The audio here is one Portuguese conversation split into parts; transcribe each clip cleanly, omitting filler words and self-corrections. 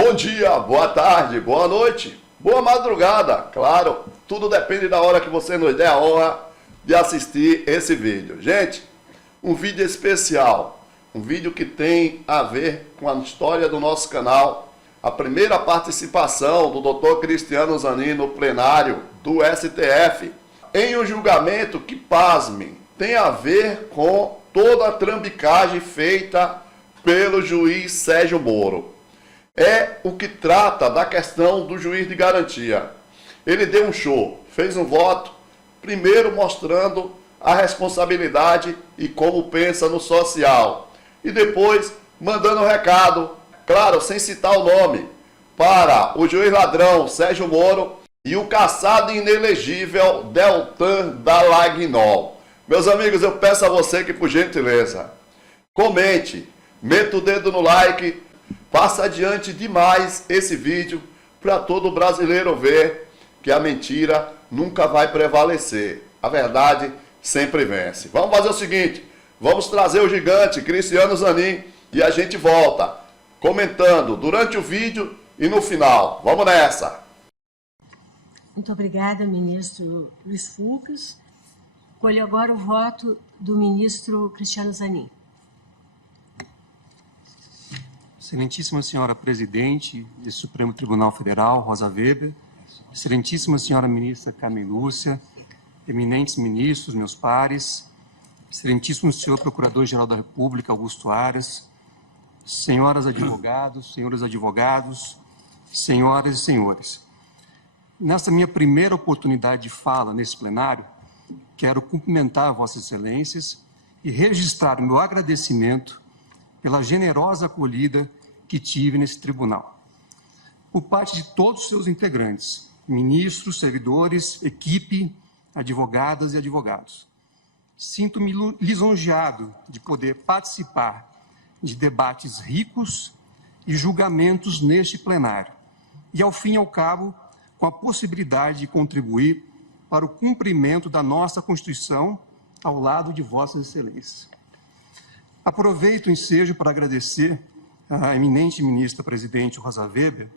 Bom dia, boa tarde, boa noite, boa madrugada. Claro, tudo depende da hora que você nos der a honra de assistir esse vídeo. Gente, um vídeo especial, um vídeo que tem a ver com a história do nosso canal. A primeira participação do Dr. Cristiano Zanin no plenário do STF em um julgamento que, pasmem, tem a ver com toda a trambicagem feita pelo juiz Sérgio Moro. É o que trata da questão do juiz de garantia. Ele deu um show, fez um voto, primeiro mostrando a responsabilidade e como pensa no social. E depois mandando um recado, claro, sem citar o nome, para o juiz ladrão Sérgio Moro e o caçado inelegível Deltan Dallagnol. Meus amigos, eu peço a você que, por gentileza, comente, meta o dedo no like, passa adiante demais esse vídeo para todo brasileiro ver que a mentira nunca vai prevalecer. A verdade sempre vence. Vamos fazer o seguinte, vamos trazer o gigante Cristiano Zanin e a gente volta comentando durante o vídeo e no final. Vamos nessa! Muito obrigada, ministro Luiz Fux. Colho agora o voto do ministro Cristiano Zanin. Excelentíssima senhora presidente do Supremo Tribunal Federal, Rosa Weber, excelentíssima senhora ministra Carmen Lúcia, eminentes ministros, meus pares, excelentíssimo senhor Procurador-Geral da República, Augusto Aras, senhoras advogados, senhores advogados, senhoras e senhores. Nesta minha primeira oportunidade de fala nesse plenário, quero cumprimentar Vossas Excelências e registrar o meu agradecimento pela generosa acolhida que tive nesse tribunal. Por parte de todos os seus integrantes, ministros, servidores, equipe, advogadas e advogados. Sinto-me lisonjeado de poder participar de debates ricos e julgamentos neste plenário. E, ao fim e ao cabo, com a possibilidade de contribuir para o cumprimento da nossa Constituição ao lado de Vossas Excelências. Aproveito o ensejo para agradecer à eminente ministra presidente Rosa Weber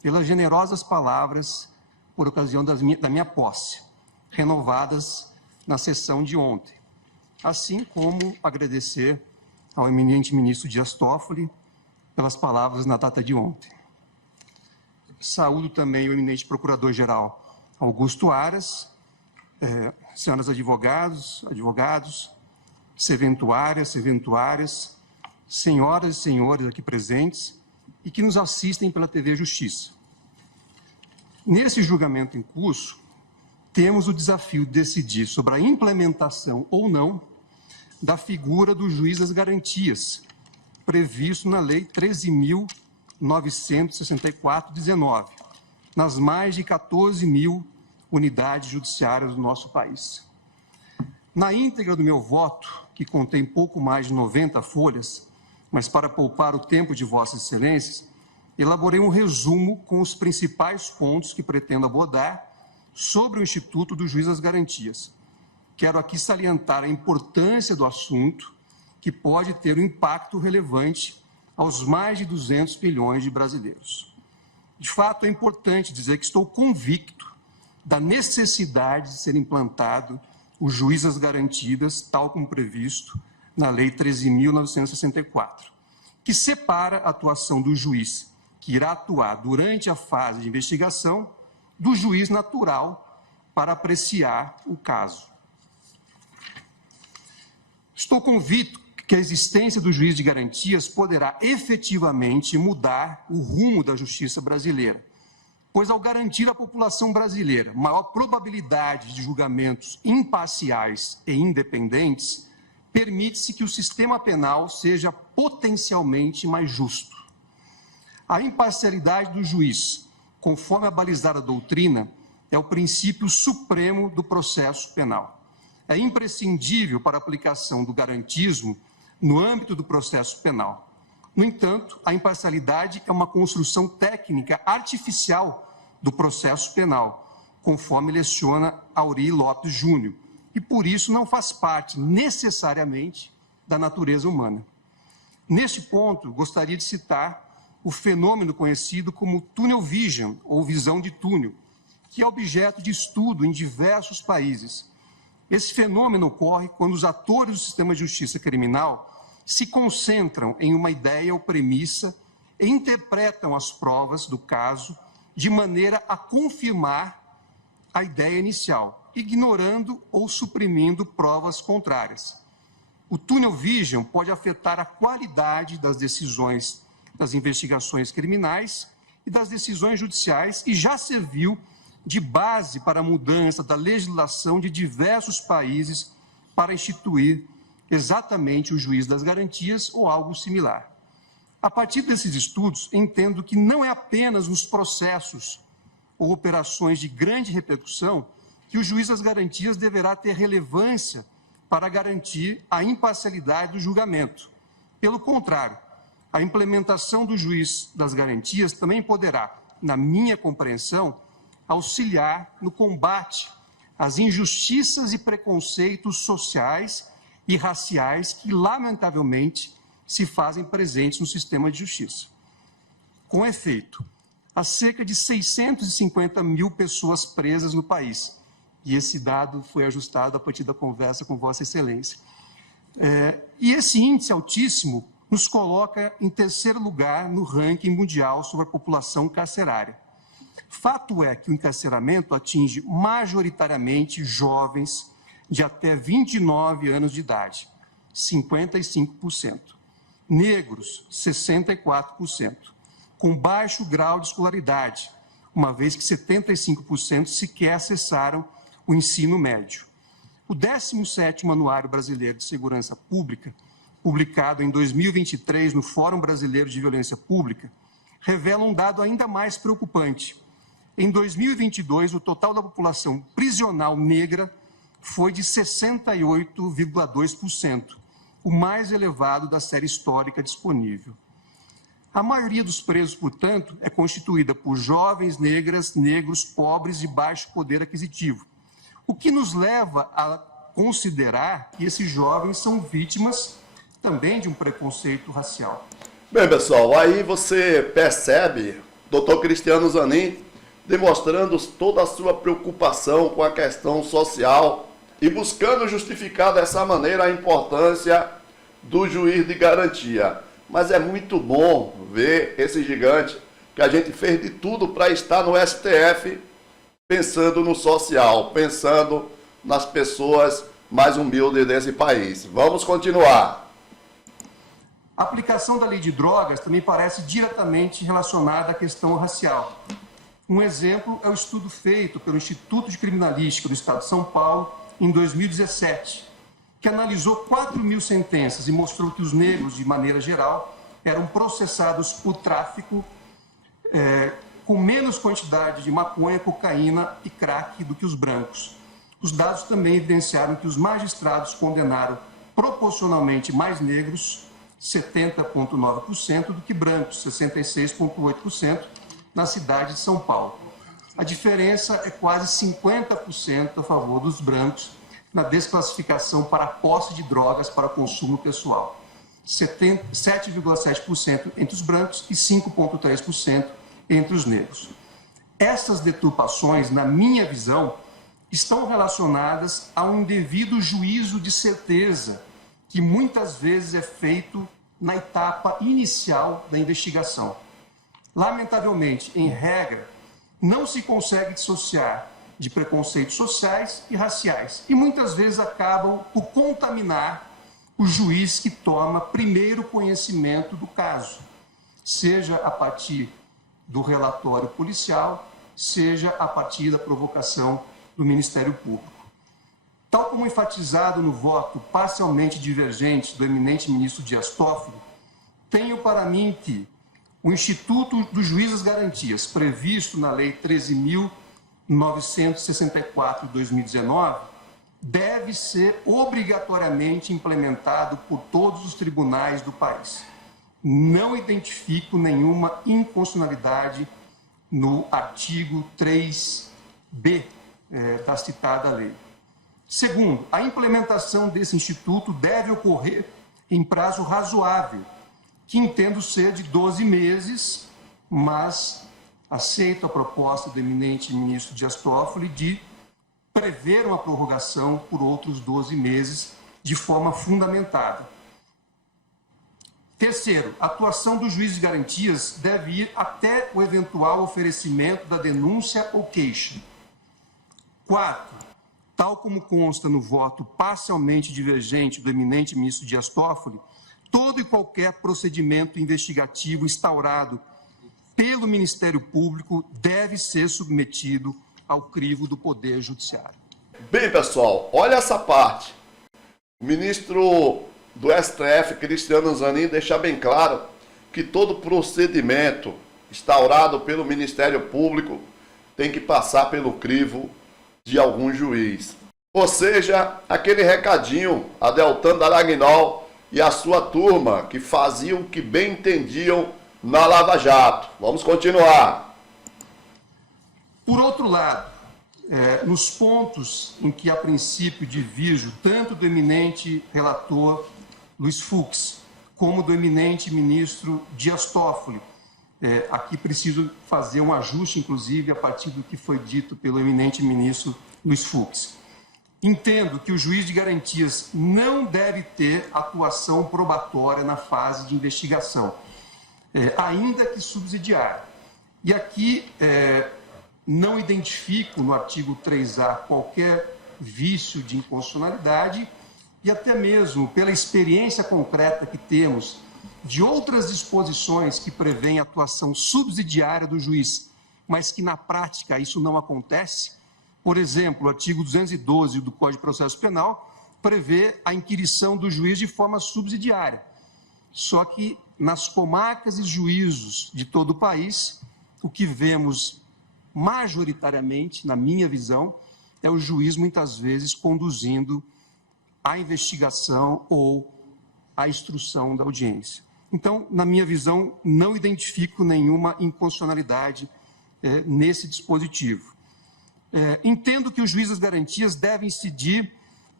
pelas generosas palavras por ocasião da minha posse, renovadas na sessão de ontem, assim como agradecer ao eminente ministro Dias Toffoli pelas palavras na data de ontem. Saúdo também o eminente procurador-geral Augusto Aras, senhoras advogados, serventuárias, senhoras e senhores aqui presentes e que nos assistem pela TV Justiça. Nesse julgamento em curso, temos o desafio de decidir sobre a implementação ou não da figura do juiz das garantias, previsto na Lei 13.964/19, nas mais de 14 mil unidades judiciárias do nosso país. Na íntegra do meu voto, que contém pouco mais de 90 folhas, mas para poupar o tempo de Vossas Excelências, elaborei um resumo com os principais pontos que pretendo abordar sobre o Instituto do Juiz das Garantias. Quero aqui salientar a importância do assunto, que pode ter um impacto relevante aos mais de 200 milhões de brasileiros. De fato, é importante dizer que estou convicto da necessidade de ser implantado o juiz das garantias, tal como previsto na Lei 13.964, que separa a atuação do juiz, que irá atuar durante a fase de investigação, do juiz natural para apreciar o caso. Estou convicto que a existência do juiz de garantias poderá efetivamente mudar o rumo da justiça brasileira, pois ao garantir à população brasileira maior probabilidade de julgamentos imparciais e independentes, permite-se que o sistema penal seja potencialmente mais justo. A imparcialidade do juiz, conforme a balizada doutrina, é o princípio supremo do processo penal. É imprescindível para a aplicação do garantismo no âmbito do processo penal. No entanto, a imparcialidade é uma construção técnica artificial do processo penal, conforme leciona Aury Lopes Júnior, e por isso não faz parte necessariamente da natureza humana. Neste ponto, gostaria de citar o fenômeno conhecido como tunnel vision, ou visão de túnel, que é objeto de estudo em diversos países. Esse fenômeno ocorre quando os atores do sistema de justiça criminal se concentram em uma ideia ou premissa e interpretam as provas do caso de maneira a confirmar a ideia inicial, ignorando ou suprimindo provas contrárias. O tunnel vision pode afetar a qualidade das decisões das investigações criminais e das decisões judiciais e já serviu de base para a mudança da legislação de diversos países para instituir exatamente o juiz das garantias ou algo similar. A partir desses estudos, entendo que não é apenas nos processos ou operações de grande repercussão que o juiz das garantias deverá ter relevância para garantir a imparcialidade do julgamento. Pelo contrário, a implementação do juiz das garantias também poderá, na minha compreensão, auxiliar no combate às injustiças e preconceitos sociais e raciais que, lamentavelmente, se fazem presentes no sistema de justiça. Com efeito, há cerca de 650 mil pessoas presas no país, e esse dado foi ajustado a partir da conversa com Vossa Excelência. E esse índice altíssimo nos coloca em terceiro lugar no ranking mundial sobre a população carcerária. Fato é que o encarceramento atinge majoritariamente jovens de até 29 anos de idade, 55%, negros, 64%, com baixo grau de escolaridade, uma vez que 75% sequer acessaram o ensino médio. O 17º Anuário Brasileiro de Segurança Pública, publicado em 2023 no Fórum Brasileiro de Violência Pública, revela um dado ainda mais preocupante. Em 2022, o total da população prisional negra foi de 68,2%, o mais elevado da série histórica disponível. A maioria dos presos, portanto, é constituída por jovens negras, negros, pobres de baixo poder aquisitivo, o que nos leva a considerar que esses jovens são vítimas também de um preconceito racial. Bem, pessoal, aí você percebe, doutor Cristiano Zanin, demonstrando toda a sua preocupação com a questão social e buscando justificar dessa maneira a importância do juiz de garantia. Mas é muito bom ver esse gigante que a gente fez de tudo para estar no STF, pensando no social, pensando nas pessoas mais humildes desse país. Vamos continuar. A aplicação da lei de drogas também parece diretamente relacionada à questão racial. Um exemplo é o estudo feito pelo Instituto de Criminalística do Estado de São Paulo em 2017, que analisou 4.000 sentenças e mostrou que os negros, de maneira geral, eram processados por tráfico com menos quantidade de maconha, cocaína e crack do que os brancos. Os dados também evidenciaram que os magistrados condenaram proporcionalmente mais negros, 70,9%, do que brancos, 66,8%, na cidade de São Paulo. A diferença é quase 50% a favor dos brancos na desclassificação para a posse de drogas para consumo pessoal. 7,7% entre os brancos e 5,3% entre os negros. Essas deturpações, na minha visão, estão relacionadas a um indevido juízo de certeza que muitas vezes é feito na etapa inicial da investigação. Lamentavelmente, em regra, não se consegue dissociar de preconceitos sociais e raciais e muitas vezes acabam por contaminar o juiz que toma primeiro conhecimento do caso, seja a partir do relatório policial, seja a partir da provocação do Ministério Público. Tal como enfatizado no voto parcialmente divergente do eminente ministro Dias Toffoli, tenho para mim que o Instituto do Juiz das Garantias, previsto na Lei 13.964 de 2019, deve ser obrigatoriamente implementado por todos os tribunais do país. Não identifico nenhuma inconstitucionalidade no artigo 3b da citada lei. Segundo, a implementação desse instituto deve ocorrer em prazo razoável, que entendo ser de 12 meses, mas aceito a proposta do eminente ministro Dias Toffoli de prever uma prorrogação por outros 12 meses de forma fundamentada. Terceiro, a atuação do juiz de garantias deve ir até o eventual oferecimento da denúncia ou queixa. Quarto, tal como consta no voto parcialmente divergente do eminente ministro Dias Toffoli, todo e qualquer procedimento investigativo instaurado pelo Ministério Público deve ser submetido ao crivo do Poder Judiciário. Bem, pessoal, olha essa parte. O ministro do STF, Cristiano Zanin, deixa bem claro que todo procedimento instaurado pelo Ministério Público tem que passar pelo crivo de algum juiz. Ou seja, aquele recadinho a Deltan Dallagnol e a sua turma que faziam o que bem entendiam na Lava Jato. Vamos continuar. Por outro lado, nos pontos em que a princípio divirjo tanto do eminente relator Luiz Fux como do eminente ministro Dias Toffoli, aqui preciso fazer um ajuste, inclusive, a partir do que foi dito pelo eminente ministro Luiz Fux. Entendo que o juiz de garantias não deve ter atuação probatória na fase de investigação, ainda que subsidiária. E aqui não identifico no artigo 3A qualquer vício de inconstitucionalidade e até mesmo pela experiência concreta que temos de outras disposições que prevêem atuação subsidiária do juiz, mas que na prática isso não acontece. Por exemplo, o artigo 212 do Código de Processo Penal prevê a inquirição do juiz de forma subsidiária. Só que nas comarcas e juízos de todo o país, o que vemos majoritariamente, na minha visão, é o juiz muitas vezes conduzindo a investigação ou a instrução da audiência. Então, na minha visão, não identifico nenhuma inconstitucionalidade nesse dispositivo. Entendo que os juízes das garantias devem incidir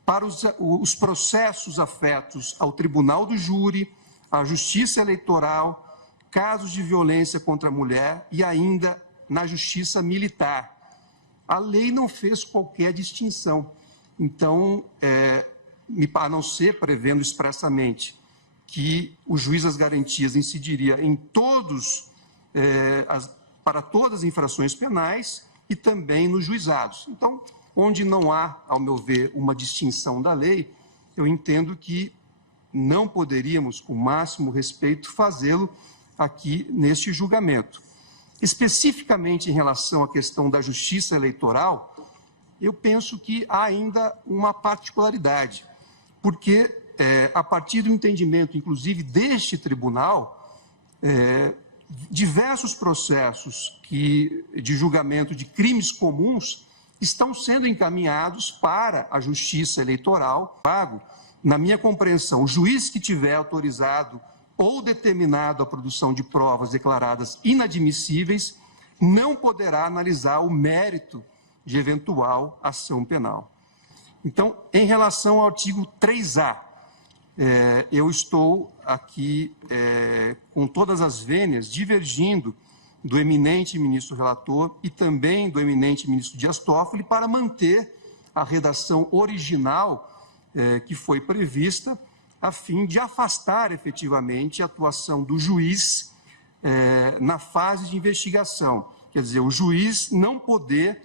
para os processos afetos ao Tribunal do Júri, à Justiça Eleitoral, casos de violência contra a mulher e ainda na Justiça Militar. A lei não fez qualquer distinção. Então, a não ser prevendo expressamente que o juiz das garantias incidiria em para todas as infrações penais e também nos juizados. Então, onde não há, ao meu ver, uma distinção da lei, eu entendo que não poderíamos, com o máximo respeito, fazê-lo aqui neste julgamento. Especificamente em relação à questão da justiça eleitoral, eu penso que há ainda uma particularidade, porque a partir do entendimento, inclusive, deste tribunal, diversos processos de julgamento de crimes comuns estão sendo encaminhados para a justiça eleitoral. Na minha compreensão, o juiz que tiver autorizado ou determinado a produção de provas declaradas inadmissíveis não poderá analisar o mérito de eventual ação penal. Então, em relação ao artigo 3A, eu estou aqui com todas as vênias divergindo do eminente ministro relator e também do eminente ministro Dias Toffoli para manter a redação original que foi prevista a fim de afastar efetivamente a atuação do juiz na fase de investigação. Quer dizer, o juiz não poder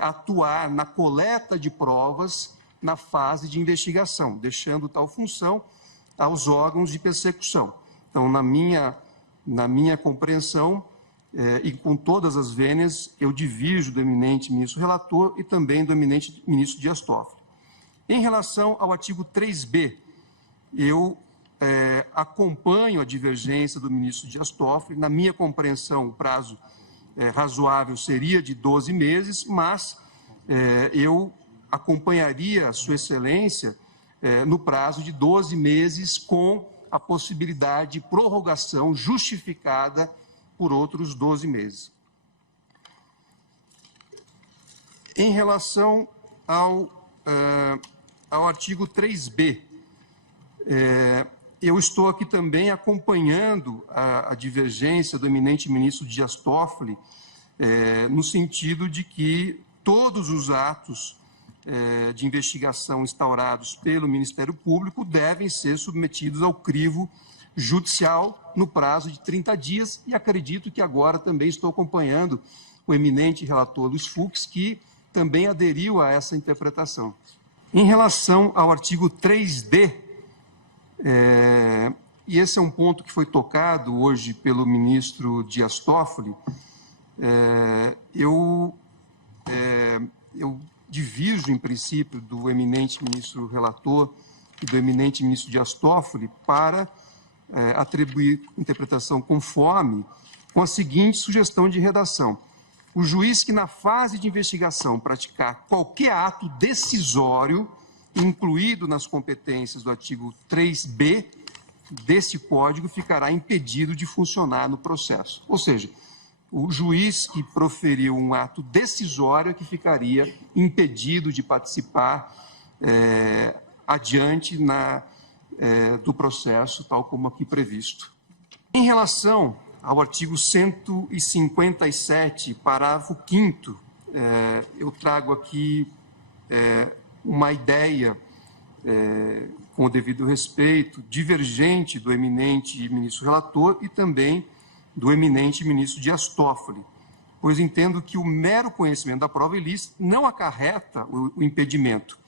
atuar na coleta de provas na fase de investigação, deixando tal função aos órgãos de persecução. Então, na minha compreensão, e com todas as vênias, eu divirjo do eminente ministro relator e também do eminente ministro Dias Toffoli. Em relação ao artigo 3B, eu acompanho a divergência do ministro Dias Toffoli. Na minha compreensão, o prazo razoável seria de 12 meses, mas eu acompanharia a Sua Excelência no prazo de 12 meses com a possibilidade de prorrogação justificada por outros 12 meses. Em relação ao artigo 3B, Eu estou aqui também acompanhando a divergência do eminente ministro Dias Toffoli, no sentido de que todos os atos de investigação instaurados pelo Ministério Público devem ser submetidos ao crivo judicial no prazo de 30 dias, e acredito que agora também estou acompanhando o eminente relator Luiz Fux, que também aderiu a essa interpretação. Em relação ao artigo 3D, e esse é um ponto que foi tocado hoje pelo ministro Dias Toffoli, eu divirjo, em princípio, do eminente ministro relator e do eminente ministro Dias Toffoli para atribuir interpretação conforme com a seguinte sugestão de redação: o juiz que, na fase de investigação, praticar qualquer ato decisório, incluído nas competências do artigo 3B desse Código, ficará impedido de funcionar no processo. Ou seja, o juiz que proferiu um ato decisório é que ficaria impedido de participar adiante do processo, tal como aqui previsto. Em relação ao artigo 157, parágrafo 5º, eu trago aqui uma ideia, com o devido respeito, divergente do eminente ministro relator e também do eminente ministro Dias Toffoli, pois entendo que o mero conhecimento da prova ilícita não acarreta o impedimento.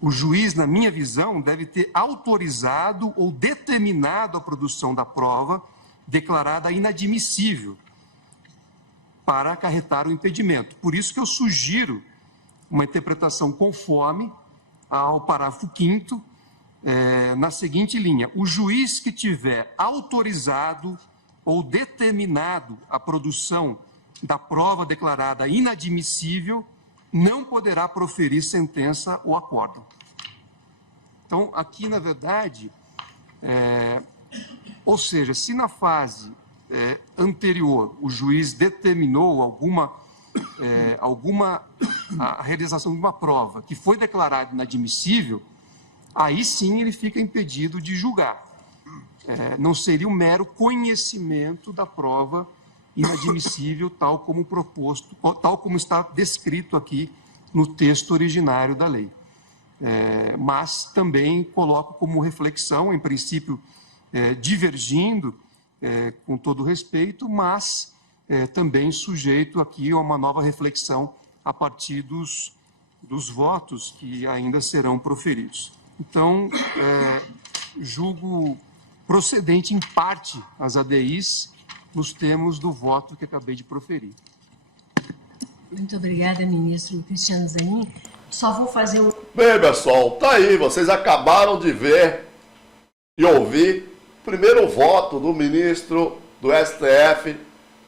O juiz, na minha visão, deve ter autorizado ou determinado a produção da prova declarada inadmissível para acarretar o impedimento. Por isso que eu sugiro uma interpretação conforme ao parágrafo 5º, na seguinte linha: o juiz que tiver autorizado ou determinado a produção da prova declarada inadmissível não poderá proferir sentença ou acórdão. Então, aqui, na verdade, ou seja, se na fase anterior o juiz determinou a realização de uma prova que foi declarada inadmissível, aí sim ele fica impedido de julgar. Não seria um mero conhecimento da prova inadmissível, tal como proposto, tal como está descrito aqui no texto originário da lei. Mas também coloco como reflexão, em princípio, divergindo, com todo respeito, mas também sujeito aqui a uma nova reflexão a partir dos votos que ainda serão proferidos. Então, julgo procedente, em parte, as ADIs nos termos do voto que acabei de proferir. Muito obrigada, ministro Cristiano Zanin. Só vou fazer um... Bem, pessoal, tá aí. Vocês acabaram de ver e ouvir o primeiro voto do ministro do STF,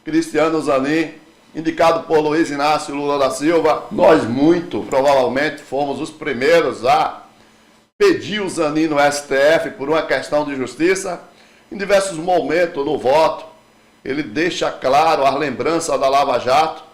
Cristiano Zanin, indicado por Luiz Inácio Lula da Silva. Nós, muito provavelmente, fomos os primeiros a pedir o Zanin no STF por uma questão de justiça. Em diversos momentos no voto, ele deixa claro as lembranças da Lava Jato,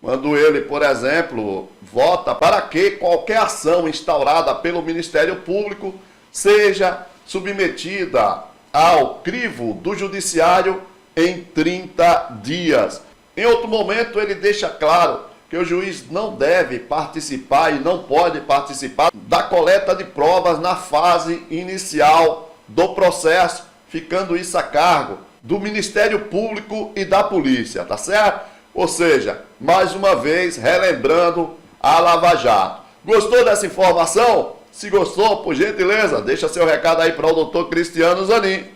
quando ele, por exemplo, vota para que qualquer ação instaurada pelo Ministério Público seja submetida ao crivo do Judiciário em 30 dias. Em outro momento, ele deixa claro que o juiz não deve participar e não pode participar da coleta de provas na fase inicial do processo, ficando isso a cargo do Ministério Público e da Polícia, tá certo? Ou seja, mais uma vez, relembrando a Lava Jato. Gostou dessa informação? Se gostou, por gentileza, deixa seu recado aí para o doutor Cristiano Zanin.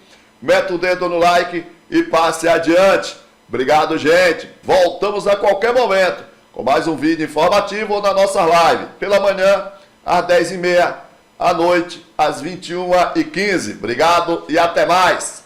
Meta o dedo no like e passe adiante. Obrigado, gente. Voltamos a qualquer momento com mais um vídeo informativo na nossa live. Pela manhã, às 10h30, à noite, às 21h15. Obrigado e até mais.